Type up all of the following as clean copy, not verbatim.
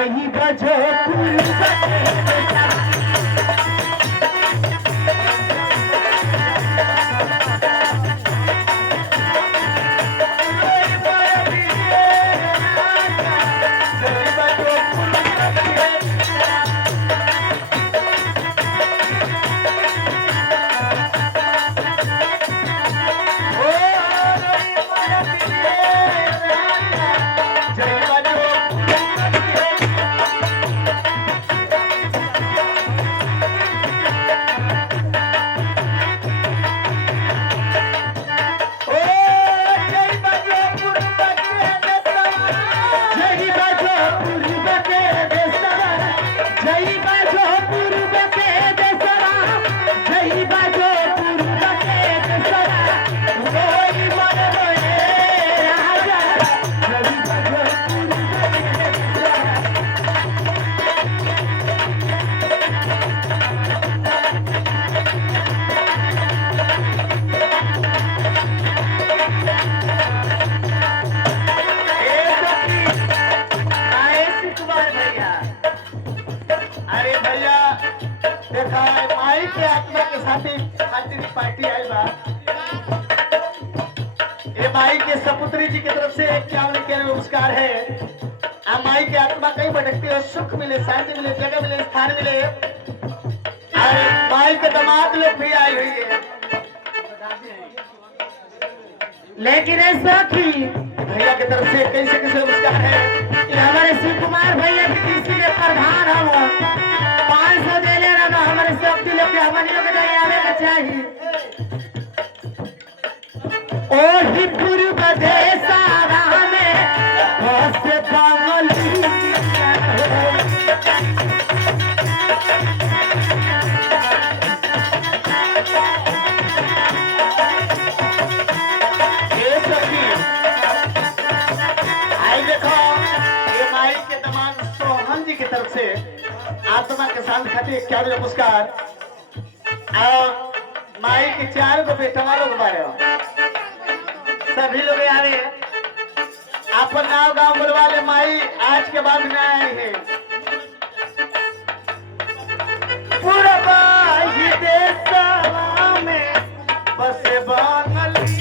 जही बजो पार्टी आई बा ये माई के सपुत्री जी की तरफ से क्या नमस्कार है। माई की आत्मा कहीं भटकती है, सुख मिले, शांति मिले, जगह मिले, स्थान मिले। माई के दामाद लोग भी आई हुई है, लेकिन सखी भैया की तरफ से कैसे कैसे नमस्कार है। हमारे शिव कुमार भैया किसी के प्रधान हम 500 दे ले रहा हमारे सब दिलों के हमारे लोग आवे का चाहिए। ओही पूर्व देशा में बस बंगली आई देखो ये माई के दमान सोहन जी की तरफ से आत्मा के शांत खातिर क्या नमस्कार। और माई के 4 को बेटा लोग बारे सभी लोग आवे अपन नाव गांव बुलवा ले। माई आज के बाद में आए हैं पूरा ही देशवा में बसे बंगली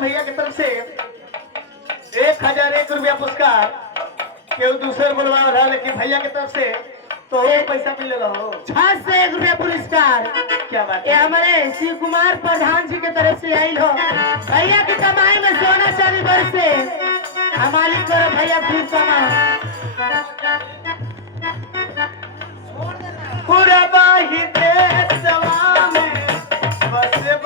भैया की तरफ से 1001 रुपया पुरस्कार केहू दूसरे बुलवा रहा, लेकिन भैया की तरफ से तो पैसा मिले रहो 6 से 1 रुपया पुरस्कार। क्या बात है, हमारे शिव कुमार प्रधान जी की तरफ से आई हो। भैया की कमाई में सोना चांदी भर से हमारी करो भैया खूब कमा पूरा बाही देशवा में बसे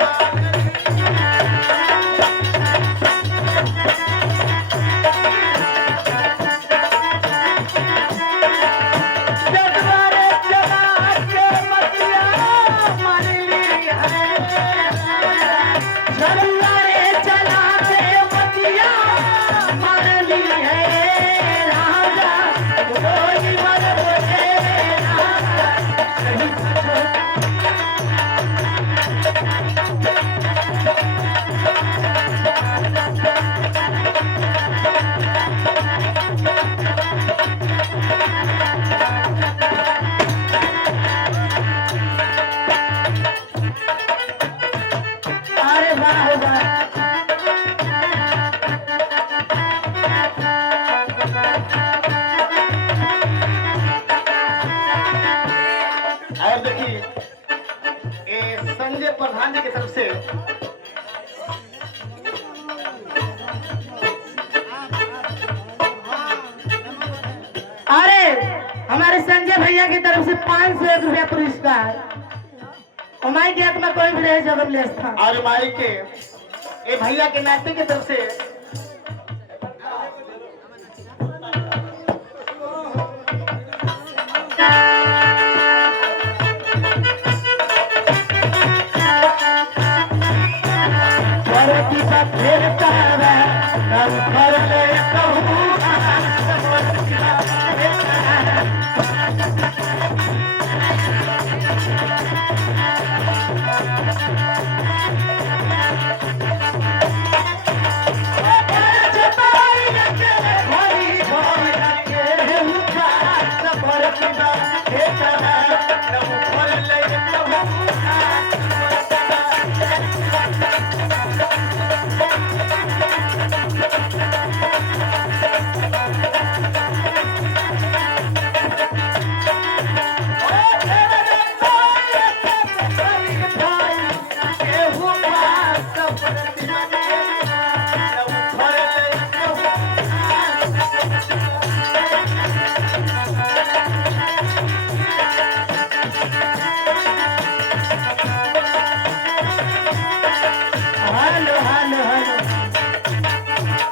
संजय प्रधान जी की तरफ से अरे हमारे संजय भैया की तरफ से 501 रुपया पुरस्कार। माई की आत्मा कोई भी रहे जगह ले स्थान। और माई के ये भैया के नाते की तरफ से धरती पर फिरता है कंकर ले